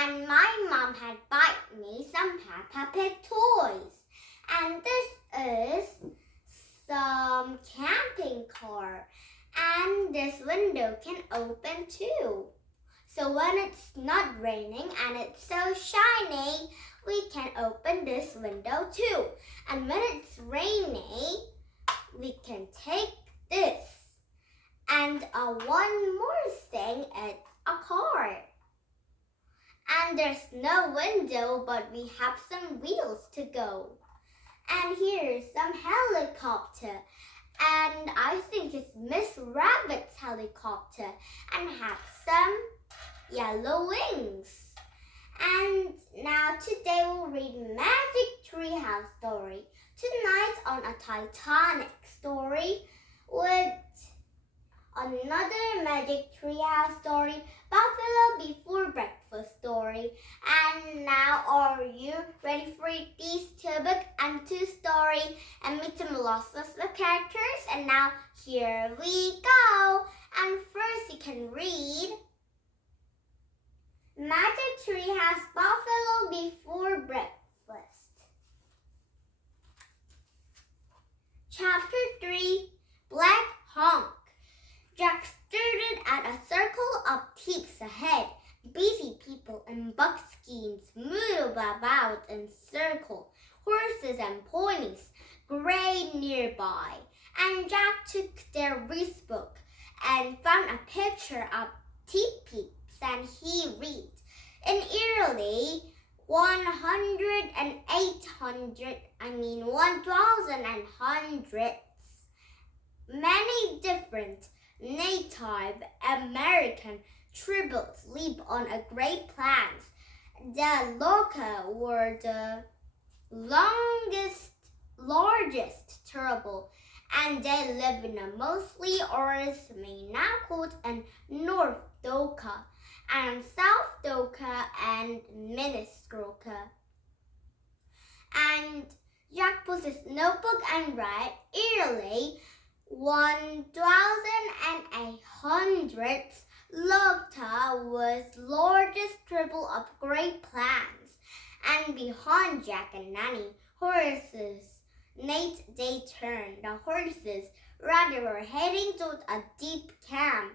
and my mom had bought me some Peppa Pig toys. And this is some camping car. And this window can open too. So when it's not raining and it's so shiny, we can open this window too. And when it's rainy, we can take this. And one more thing, it's a car. And there's no window, but we have some wheels to go. And here's some helicopter. And I think it's Miss Rabbit's helicopter and has some yellow wings. And now today we'll read Magic Treehouse Story. Tonight on a Titanic story with another Magic Treehouse story, Buffalo Before Breakfast story. And now are you ready for these 2 books and 2 stories and meet some lots of the characters? And now here we go. And first you can read Magic Treehouse Buffalo Before Breakfast. Chapter 3, Black Honk. Jack stared at a circle of peeps ahead. Busy people in buckskins moved about in circles. Horses and ponies grayed nearby. And Jack took their wrist book and found a picture of teepees, and he read, in early 1,100s, many different Native American tribes live on a great plains. The Loca were the largest tribe, and they live in a mostly orange now called in North Dakota and South Dakota and Minnesota. And Jack put his notebook and read early 1,800s. Lota was largest tribe of Great Plains, and behind Jack and Nanny, horses. They turned. The horses rather were heading toward a deep camp,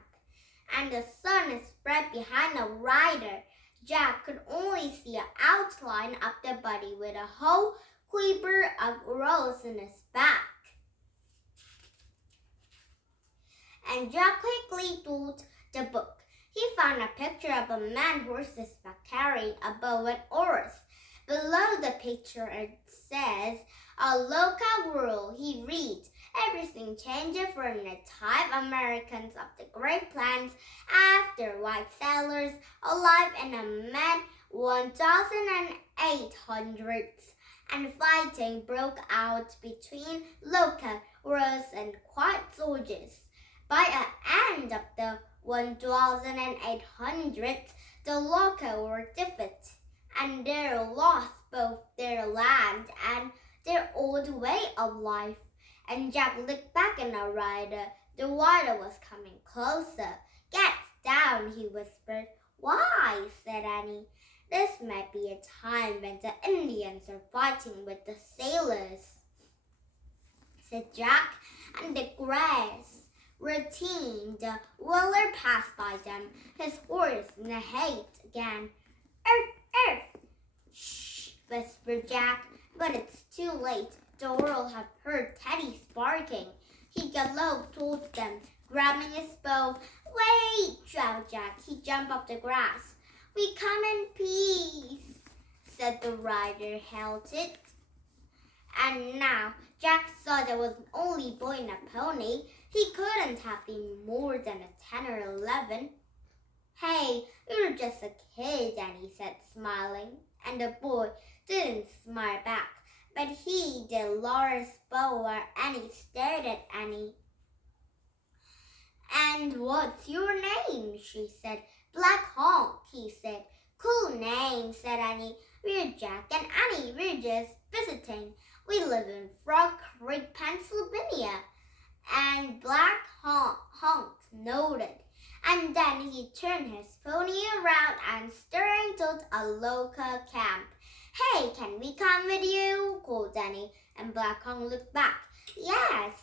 and the sun spread behind the rider. Jack could only see an outline of the body with a whole quiver of rose in his back. And Jack quickly pulled the book. He found a picture of a man horseback carrying a bow and oars. Below the picture it says, a local rule. He reads, everything changed for Native Americans of the Great Plains after white settlers alive in the mid-1800s, and fighting broke out between local rulers and white soldiers. By the end of the 1800s, the local were defeated, and they lost both their land and their old way of life. And Jack looked back in the rider. The rider was coming closer. Get down, he whispered. Why? Said Annie. This might be a time when the Indians are fighting with the sailors, said Jack. And the grass routine, the wheeler passed by them. His horse neighed again. Earth, earth! Shh, whispered Jack. But it's too late. The world had heard Teddy's barking. He galloped toward them, grabbing his bow. Wait, shouted Jack. He jumped off the grass. We come in peace, said the rider, halted. And now Jack saw there was an only boy and a pony. He couldn't have been more than 10 or 11. Hey, you're just a kid, Annie said, smiling. And the boy didn't smile back, but he did lower his bow where Annie stared at Annie. And what's your name? She said. Black Honk, he said. Cool name, said Annie. We're Jack and Annie. We're just visiting. We live in Frog Creek, Pennsylvania. And Black Honk nodded. And then he turned his pony around and started titled A Local Camp. Hey, can we come with you? Called Annie, and Black Hawk looked back. Yes,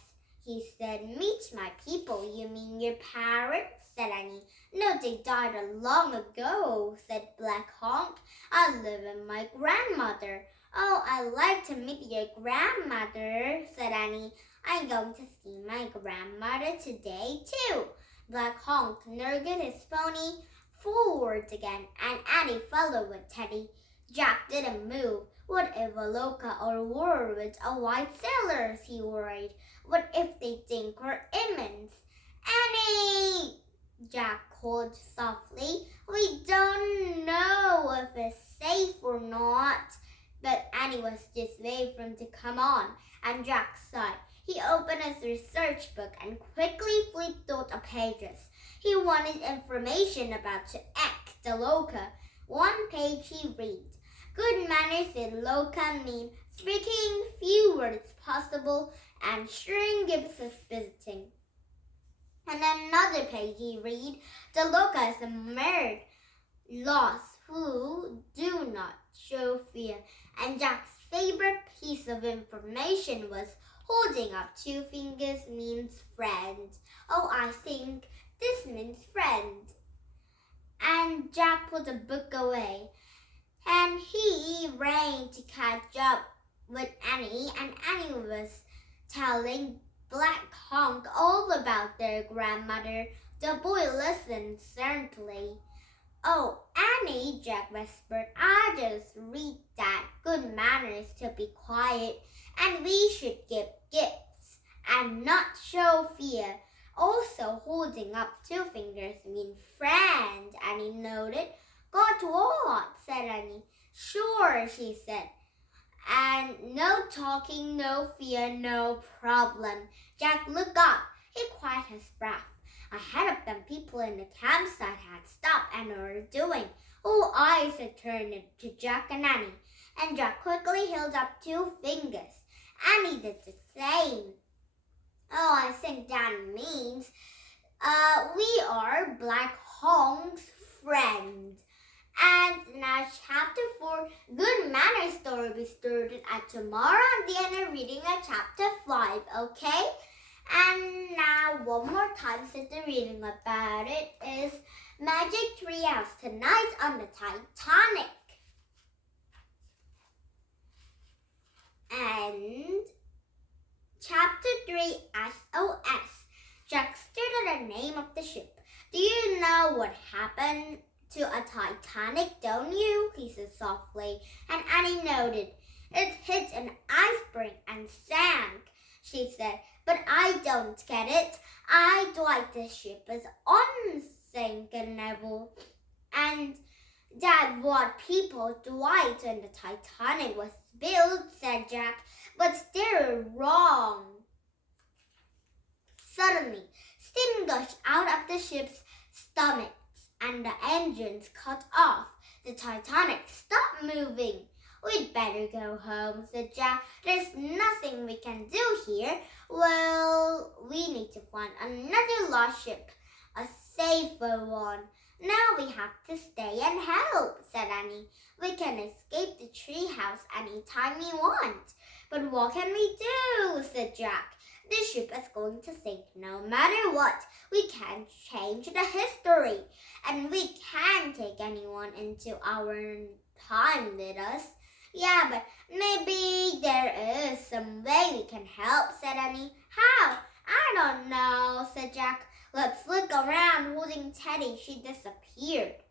he said. Meet my people. You mean your parents? Said Annie. No, they died long ago, said Black Hawk. I live with my grandmother. Oh, I'd like to meet your grandmother, said Annie. I'm going to see my grandmother today, too. Black Hawk nudged his pony forward again, and Annie followed with Teddy. Jack didn't move. What if Aloka or war with a white sailors, he worried. What if they think we're immense? Annie! Jack called softly. We don't know if it's safe or not. But Annie was just waiting for him to come on, and Jack sighed. He opened his research book and quickly flipped through the pages. He wanted information about to act the Loca. One page he read. Good manners in Loca mean speaking few words possible and sharing gifts is visiting. And another page he read. The Loca is a married lost who do not show fear. And Jack's favorite piece of information was holding up two fingers means friend. Oh, I think this means friend. And Jack put the book away. And he ran to catch up with Annie. And Annie was telling Black Hawk all about their grandmother. The boy listened certainly. Oh, Annie, Jack whispered, I just read that good manners to be quiet and we should give gifts and not show fear. Also, holding up two fingers means friend, Annie noted. Got what? Said Annie. Sure, she said. And no talking, no fear, no problem. Jack looked up. He caught his breath. Ahead of them, people in the campsite had stopped and were doing. All eyes had turned to Jack and Annie, and Jack quickly held up two fingers. Annie did the same. Oh, I think that means we are Black Hawk's friend. And now chapter 4, Good Manners story will be started at tomorrow and the end of reading at chapter 5, okay? And now one more time since the reading about it is Magic Treehouse tonight on the Titanic. And chapter 3, SOS. Jack stared at the name of the ship. Do you know what happened to a Titanic, don't you? He said softly, and Annie nodded. It hit an iceberg and sank, she said. But I don't get it. I'd like the ship is unsinkable. And that what people died when the Titanic was built, said Jack. But they're wrong. Suddenly, steam gushed out of the ship's stomachs and the engines cut off. The Titanic stopped moving. We'd better go home, said Jack. There's nothing we can do here. Well, we need to find another lost ship, a safer one. Now we have to stay and help, said Annie. We can escape the treehouse anytime we want. But what can we do, said Jack. The ship is going to sink no matter what. We can't change the history. And we can't take anyone into our time with us. Yeah, but maybe there is some way we can help, said Annie. How? I don't know, said Jack. Let's look around. Holding Teddy, she disappeared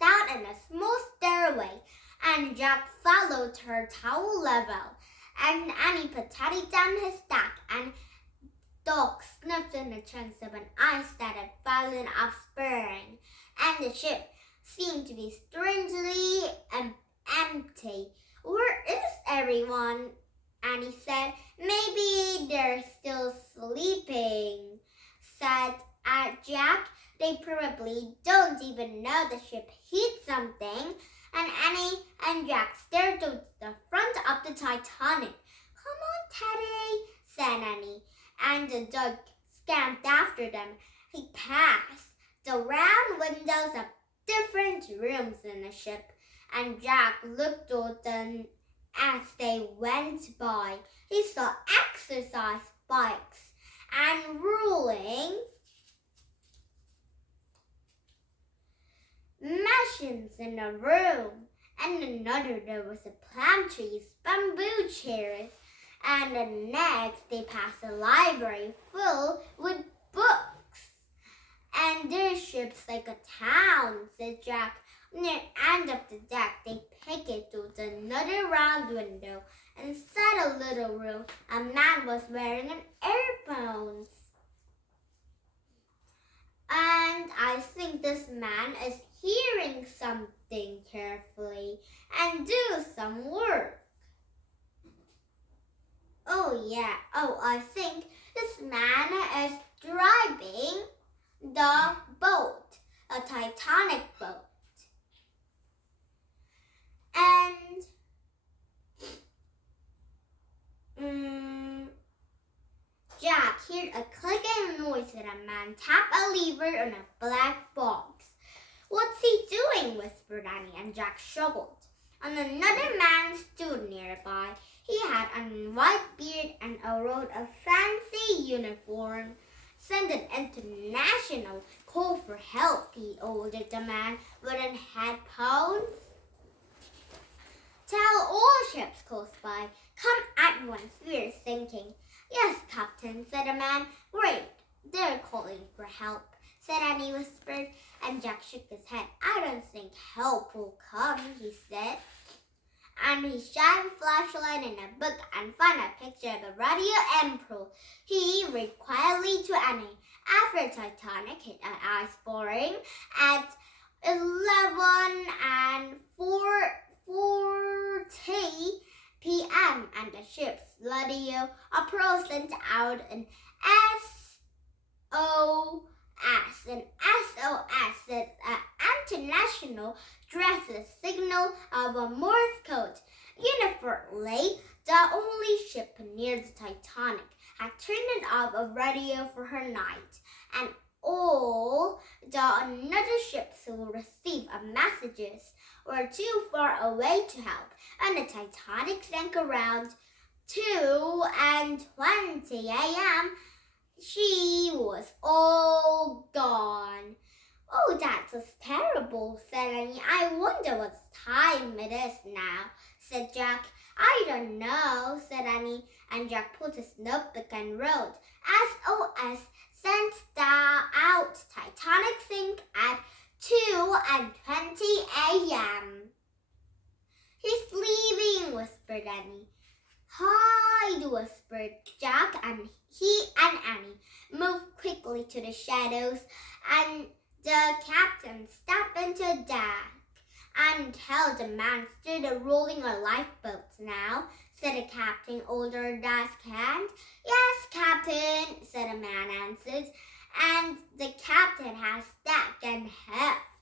down in a small stairway, and Jack followed her towel level. And Annie put Teddy down his stack, and Dog sniffed in the chunks of an ice that had fallen off spurring, and the ship seemed to be strangely empty. Where is everyone? Annie said. Maybe they're still sleeping, said Jack. They probably don't even know the ship hit something. And Annie and Jack stared to the front of the Titanic. Come on, Teddy, said Annie, and the dog scampered after them. He passed the round windows of different rooms in the ship, and Jack looked at them as they went by. He saw exercise bikes and rolling machines in a room, and another there was a palm trees, bamboo chairs, and the next they passed a library full with books. And their ship's like a town, said Jack. Near the end of the deck, they picked through another round window. Inside a little room, a man was wearing an earphones. And I think this man is hearing something carefully and do some work. I think this man is driving the boat, a Titanic boat. And Jack heard a clicking noise and a man tap a lever on a black box. What's he doing? Whispered Annie, and Jack struggled. And another man stood nearby. He had a white beard and wore a fancy uniform. Send an international call for help, he ordered the man with an headphones. Tell all ships close by, come at once, we're sinking. Yes, Captain, said the man. Great, they're calling for help, said Annie whispered, and Jack shook his head. I don't think help will come, he said. And he shined a flashlight in a book and found a picture of a radio emperor. He read quietly to Annie. After Titanic hit an iceberg at 11 and 4:40 p.m. and the ship's radio operator sent out an SOS. An SOS is an international distress signal of a Morse code. Uniformly, the only ship near the Titanic had turned off a radio for her night, and all the other ships who received messages were too far away to help, and the Titanic sank around 2:20 a.m. She was all gone. Oh, that was terrible, said Annie. I wonder what time it is now, said Jack. I don't know, said Annie, and Jack pulled his notebook and wrote, SOS sent out Titanic sink at 2:20 a.m. He's leaving, whispered Annie. Hide, whispered Jack, and he and Annie moved quickly to the shadows, and the captain stepped into the deck. And tell the man stood rolling our lifeboats now, said the captain, older than hand. Yes, captain, said the man answered, and the captain has stacked and heft.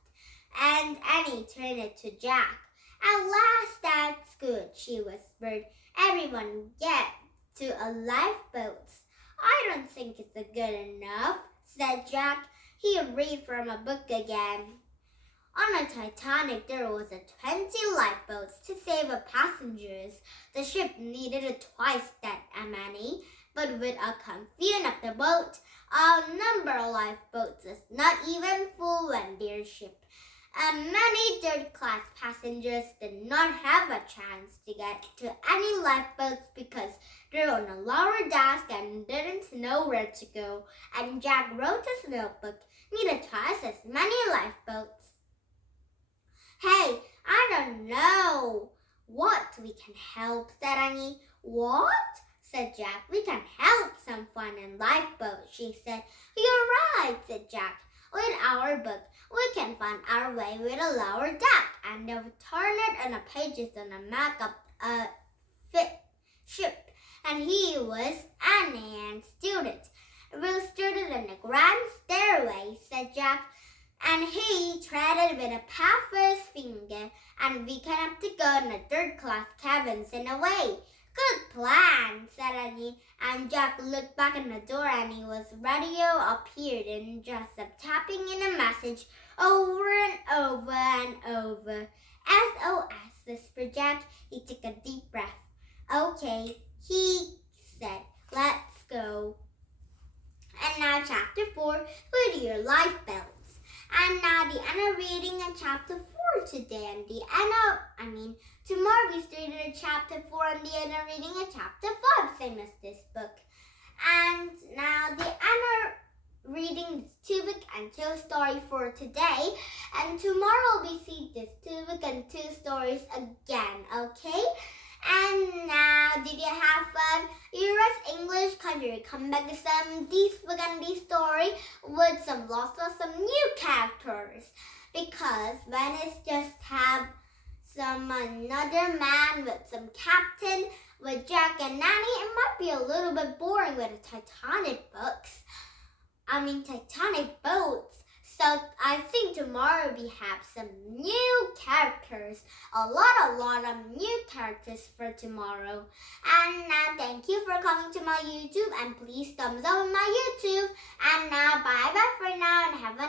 And Annie turned it to Jack. At last, that's good, she whispered. Everyone get to a lifeboat. I don't think it's good enough, said Jack. He read from a book again. On the Titanic, there was 20 lifeboats to save the passengers. The ship needed twice that many, but with a confusion of the boat, a number of lifeboats is not even full when their ship. And many third-class passengers did not have a chance to get to any lifeboats because they were on a lower deck and didn't know where to go. And Jack wrote his notebook, needed twice as many lifeboats. Hey, I don't know what we can help, said Annie. What? Said Jack. We can help someone in lifeboat, she said. You're right, said Jack. With our book, we can find our way with a lower deck, and they'll turn it on the pages on a map of a ship. And he was Annie and student. We'll start it on the grand stairway, said Jack. And he treaded with a puff of his finger, and we can have to go in the third-class cabins in a way. Good plan, said Annie, and Jack looked back in the door, and radio appeared and just tapping in a message over and over. over. SOS, whispered Jack. He took a deep breath. Okay, he said, let's go. And now chapter 4, put your life belts. And now the Anna reading in chapter 4 today. And tomorrow we started chapter 4 and the Anna reading in chapter 5, same as this book. And now the Anna reading this 2 book and 2 story for today. And tomorrow we see this 2 book and 2 stories again, okay? And now, did you have fun? You read English, can you come back to some this book and this story with lots of some new characters? Because when it's just have another man with some captain with Jack and Nanny, it might be a little bit boring with the Titanic boats. So I think tomorrow we have some new characters, a lot of new characters for tomorrow. And now thank you for coming to my YouTube and please thumbs up on my YouTube. And now bye bye for now and have a